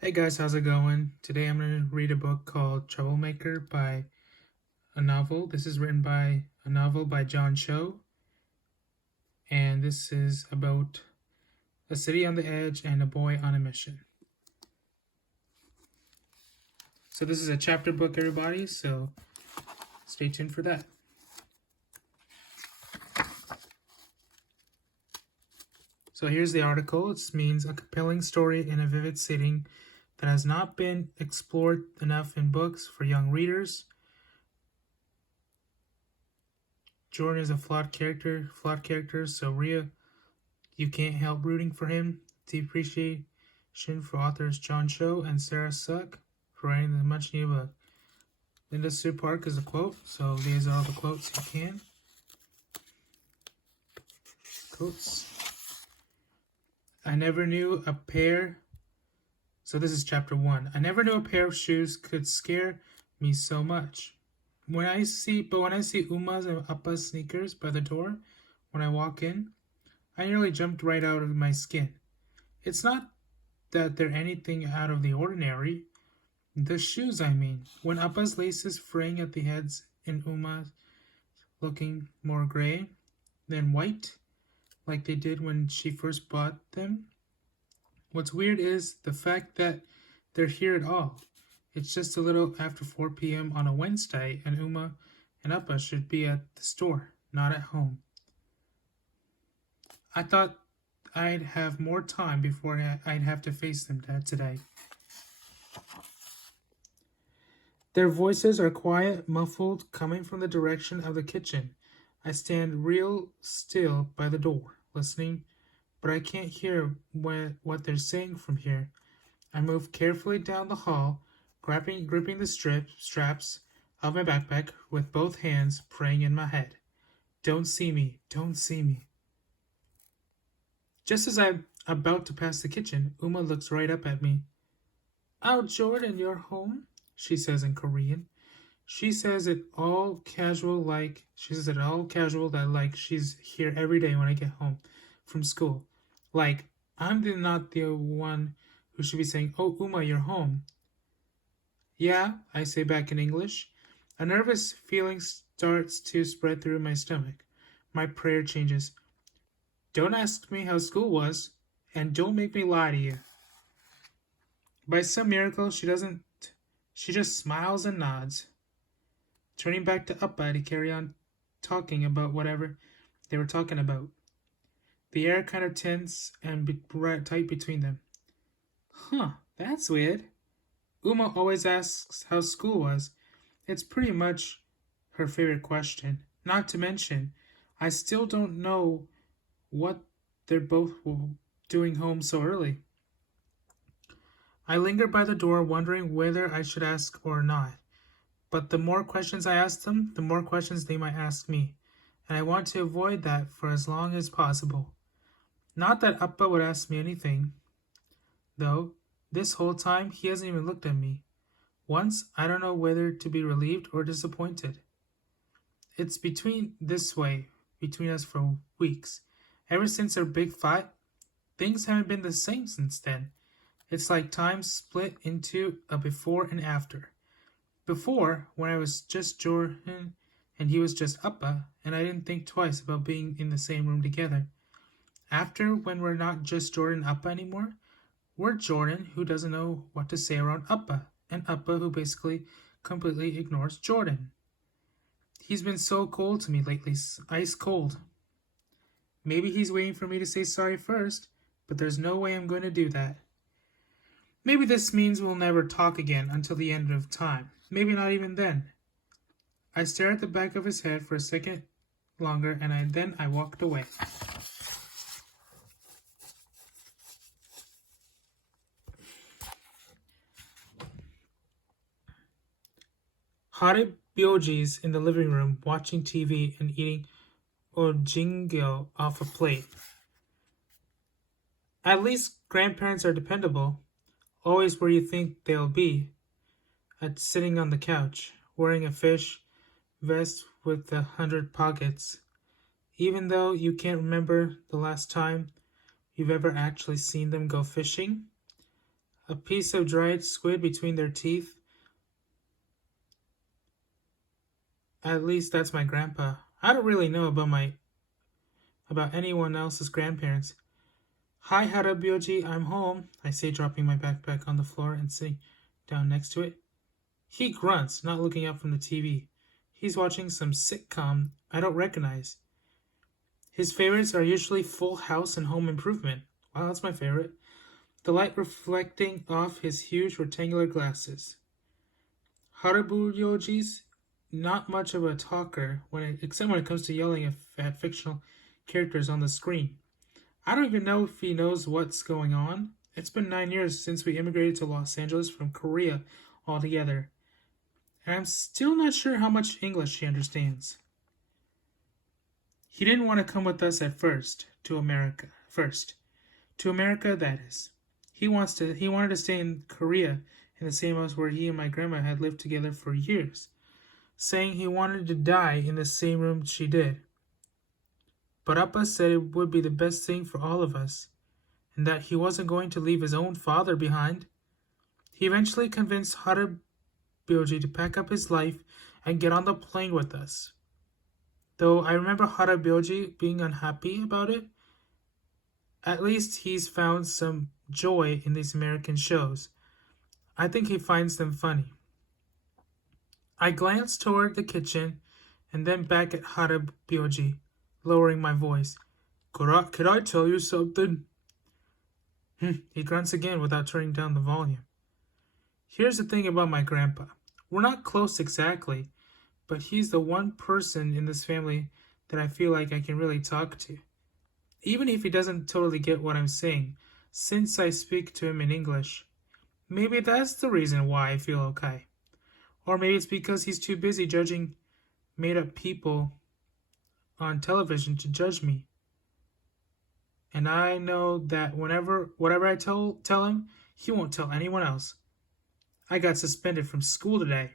Hey guys, how's it going? Today I'm going to read a book called Troublemaker by a novel. This is written by a novel by John Cho, and this is about a city on the edge and a boy on a mission. So this is a chapter book, everybody, so stay tuned for that. So here's the article. It means a compelling story in a vivid setting that has not been explored enough in books for young readers. Jordan is a flawed character, so you can't help rooting for him. Deep appreciation for authors John Cho and Sarah Suck for writing the much needed book. Linda Sue Park is a quote, so these are all the quotes you can. Quotes. I never knew a pair. So this is chapter 1. I never knew a pair of shoes could scare me so much. When I see Uma's and Appa's sneakers by the door when I walk in, I nearly jumped right out of my skin. It's not that they're anything out of the ordinary. The shoes, I mean. When Appa's laces fraying at the heads and Uma's looking more gray than white, like they did when she first bought them. What's weird is the fact that they're here at all. It's just a little after 4 p.m. on a Wednesday, and Uma and Appa should be at the store, not at home. I thought I'd have more time before I'd have to face them today. Their voices are quiet, muffled, coming from the direction of the kitchen. I stand real still by the door, listening, but I can't hear what they're saying from here. I move carefully down the hall, gripping the straps of my backpack with both hands, praying in my head. Don't see me, don't see me. Just as I'm about to pass the kitchen, Uma looks right up at me. Oh, Jordan, you're home? She says in Korean. She says it all casual that like she's here every day when I get home from school. Like, I'm not the one who should be saying, oh, Uma, you're home. Yeah, I say back in English. A nervous feeling starts to spread through my stomach. My prayer changes. Don't ask me how school was, and don't make me lie to you. By some miracle, she doesn't. She just smiles and nods. Turning back to Appa to carry on talking about whatever they were talking about. The air kind of tense and tight between them. Huh, that's weird. Uma always asks how school was. It's pretty much her favorite question. Not to mention, I still don't know what they're both doing home so early. I linger by the door, wondering whether I should ask or not. But the more questions I ask them, the more questions they might ask me, and I want to avoid that for as long as possible. Not that Appa would ask me anything, though. This whole time, he hasn't even looked at me. Once, I don't know whether to be relieved or disappointed. It's between us for weeks. Ever since our big fight, things haven't been the same since then. It's like time split into a before and after. Before, when I was just Jordan and he was just Appa, and I didn't think twice about being in the same room together. After, when we're not just Jordan and Appa anymore, we're Jordan who doesn't know what to say around Appa, and Appa who basically completely ignores Jordan. He's been so cold to me lately, ice cold. Maybe he's waiting for me to say sorry first, but there's no way I'm going to do that. Maybe this means we'll never talk again until the end of time. Maybe not even then. I stare at the back of his head for a second longer, and then I walked away. Hare Byoji's in the living room, watching TV and eating ojingyo off a plate. At least grandparents are dependable, always where you think they'll be, sitting on the couch, wearing a fish vest with 100 pockets. Even though you can't remember the last time you've ever actually seen them go fishing, a piece of dried squid between their teeth. At least that's my grandpa. I don't really know about anyone else's grandparents. Hi, Harabyoji, I'm home, I say, dropping my backpack on the floor and sitting down next to it. He grunts, not looking up from the TV. He's watching some sitcom I don't recognize. His favorites are usually Full House and Home Improvement. Wow, that's my favorite. The light reflecting off his huge rectangular glasses. Harabuyoji's not much of a talker except when it comes to yelling at fictional characters on the screen. I don't even know if he knows what's going on. It's been 9 years since we immigrated to Los Angeles from Korea altogether, and I'm still not sure how much English he understands. He didn't want to come with us at first to America. To America, that is. He wanted to stay in Korea in the same house where he and my grandma had lived together for years, saying he wanted to die in the same room she did. But Appa said it would be the best thing for all of us, and that he wasn't going to leave his own father behind. He eventually convinced Harabyoji to pack up his life and get on the plane with us. Though I remember Harabyoji being unhappy about it, at least he's found some joy in these American shows. I think he finds them funny. I glanced toward the kitchen and then back at Harabyoji, lowering my voice. Could I tell you something? He grunts again without turning down the volume. Here's the thing about my grandpa. We're not close exactly, but he's the one person in this family that I feel like I can really talk to. Even if he doesn't totally get what I'm saying, since I speak to him in English. Maybe that's the reason why I feel okay. Or maybe it's because he's too busy judging made-up people on television to judge me. And I know that whatever I tell him, he won't tell anyone else. I got suspended from school today.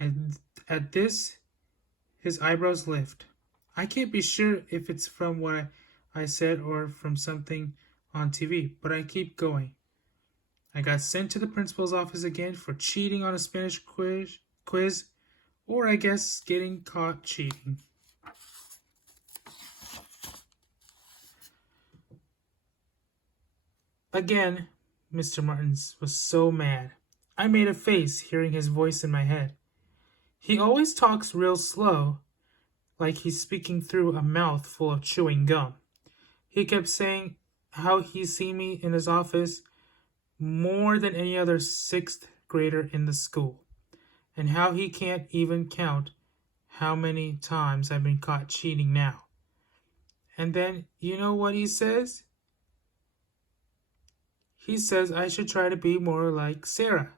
And at this, his eyebrows lift. I can't be sure if it's from what I said or from something on TV, but I keep going. I got sent to the principal's office again for cheating on a Spanish quiz, or I guess getting caught cheating. Again, Mr. Martins was so mad. I made a face hearing his voice in my head. He always talks real slow, like he's speaking through a mouth full of chewing gum. He kept saying how he's seen me in his office more than any other sixth grader in the school, and how he can't even count how many times I've been caught cheating now. And then, you know what he says? He says I should try to be more like Sarah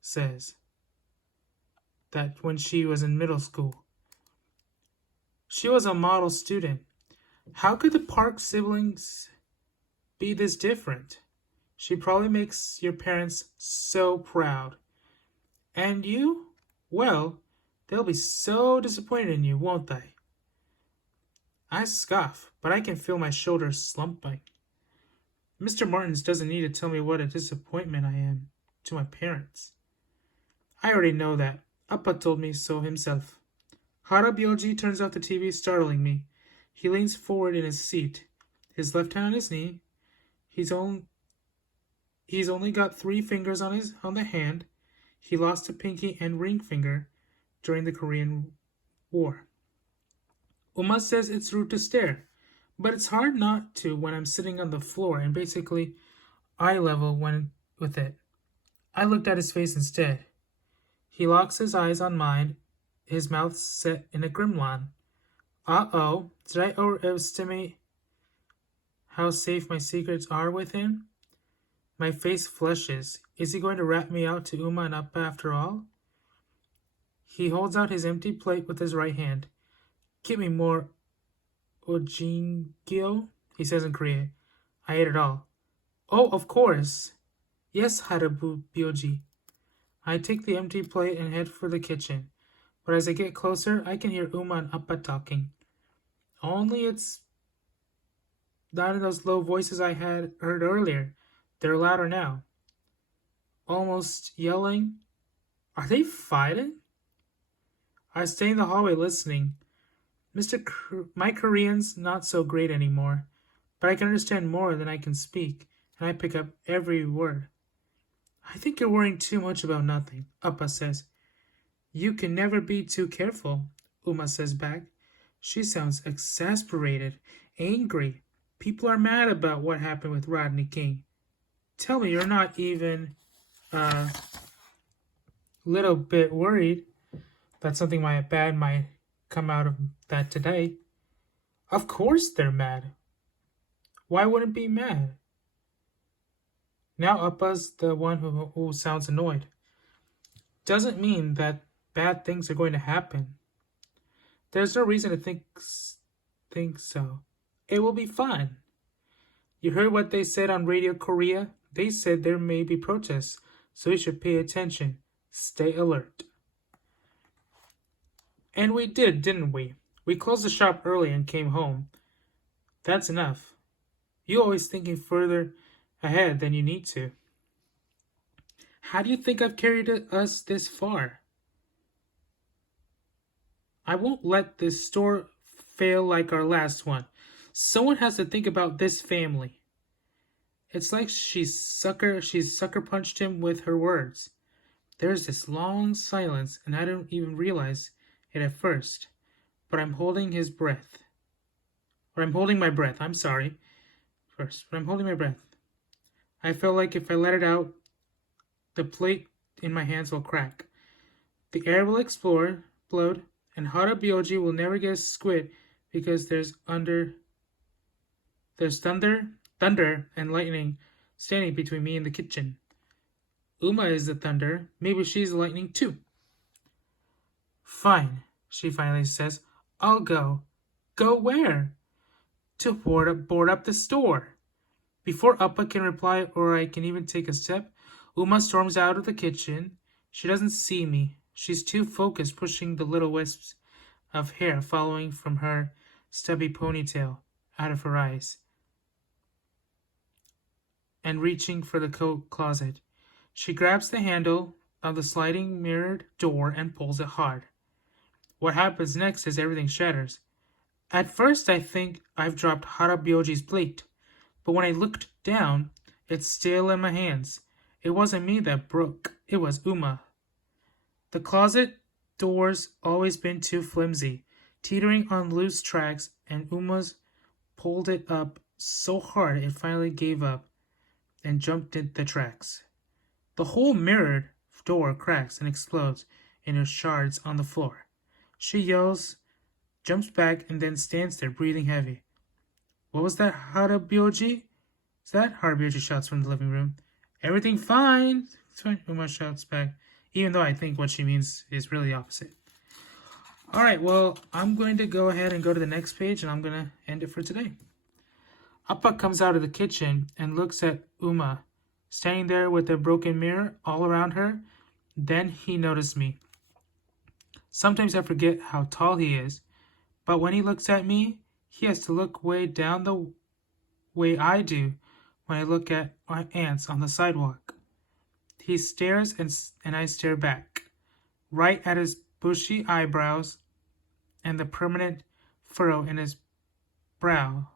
says that when she was in middle school. She was a model student. How could the Park siblings be this different? She probably makes your parents so proud. And you? Well, they'll be so disappointed in you, won't they? I scoff, but I can feel my shoulders slumping. Mr. Martins doesn't need to tell me what a disappointment I am to my parents. I already know that. Appa told me so himself. Harabyoji turns off the TV, startling me. He leans forward in his seat, his left hand on his knee. He's only got 3 fingers on the hand. He lost a pinky and ring finger during the Korean War. Uma says it's rude to stare, but it's hard not to when I'm sitting on the floor and basically eye level with it. I looked at his face instead. He locks his eyes on mine, his mouth set in a grimlon. Uh-oh, did I overestimate how safe my secrets are with him? My face flushes. Is he going to rat me out to Uma and Appa after all? He holds out his empty plate with his right hand. Give me more ojingyo, he says in Korean. I ate it all. Oh, of course. Yes, Harabyoji. I take the empty plate and head for the kitchen. But as I get closer, I can hear Uma and Appa talking. Only it's not in those low voices I had heard earlier. They're louder now, almost yelling. Are they fighting? I stay in the hallway listening. My Korean's not so great anymore, but I can understand more than I can speak, and I pick up every word. I think you're worrying too much about nothing, Appa says. You can never be too careful, Uma says back. She sounds exasperated, angry. People are mad about what happened with Rodney King. Tell me you're not even a little bit worried that something bad might come out of that today. Of course they're mad. Why wouldn't be mad? Now Appa's the one who sounds annoyed. Doesn't mean that bad things are going to happen. There's no reason to think so. It will be fine. You heard what they said on Radio Korea? They said there may be protests, so we should pay attention. Stay alert. And we did, didn't we? We closed the shop early and came home. That's enough. You always thinking further ahead than you need to. How do you think I've carried us this far? I won't let this store fail like our last one. Someone has to think about this family. It's like she's sucker punched him with her words. There's this long silence, and I don't even realize it at first. But I'm holding his breath. Or I'm holding my breath, I'm sorry. But I'm holding my breath. I feel like if I let it out, the plate in my hands will crack. The air will explode, and Harabyoji will never get a squid because there's thunder and lightning standing between me and the kitchen. Uma is the thunder. Maybe she's the lightning too. Fine, she finally says. I'll go. Go where? To board up the store. Before Appa can reply or I can even take a step, Uma storms out of the kitchen. She doesn't see me. She's too focused pushing the little wisps of hair following from her stubby ponytail out of her eyes and reaching for the coat closet. She grabs the handle of the sliding mirrored door and pulls it hard. What happens next is everything shatters. At first I think I've dropped Harabyoji's plate, but when I looked down, it's still in my hands. It wasn't me that broke, it was Uma. The closet door's always been too flimsy, teetering on loose tracks, and Uma's pulled it up so hard it finally gave up and jumped at the tracks. The whole mirrored door cracks and explodes into shards on the floor. She yells, jumps back, and then stands there breathing heavy. What was that, Harabyoji? Is that? Harabyoji shouts from the living room. Everything fine. It's fine, Uma shouts back, even though I think what she means is really opposite. Alright, well, I'm going to go ahead and go to the next page, and I'm going to end it for today. Appa comes out of the kitchen and looks at Uma, standing there with a broken mirror all around her. Then he noticed me. Sometimes I forget how tall he is, but when he looks at me, he has to look way down the way I do when I look at my ants on the sidewalk. He stares and I stare back, right at his bushy eyebrows and the permanent furrow in his brow,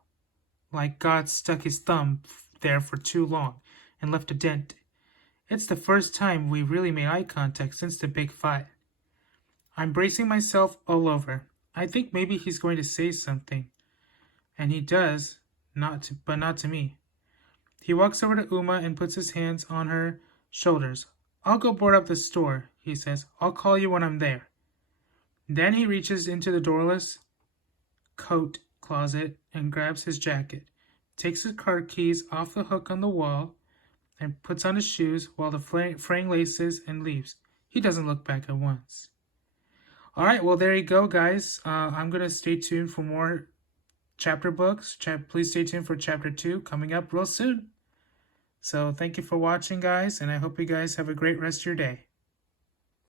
like God stuck his thumb there for too long and left a dent. It's the first time we really made eye contact since the big fight. I'm bracing myself all over. I think maybe he's going to say something. And he does, but not to me. He walks over to Uma and puts his hands on her shoulders. I'll go board up the store, he says. I'll call you when I'm there. Then he reaches into the doorless coat closet and grabs his jacket, takes his car keys off the hook on the wall, and puts on his shoes while the fraying laces and leaves. He doesn't look back at once. Alright, well there you go, guys. I'm going to stay tuned for more chapter books. Please stay tuned for chapter 2 coming up real soon. So thank you for watching, guys, and I hope you guys have a great rest of your day.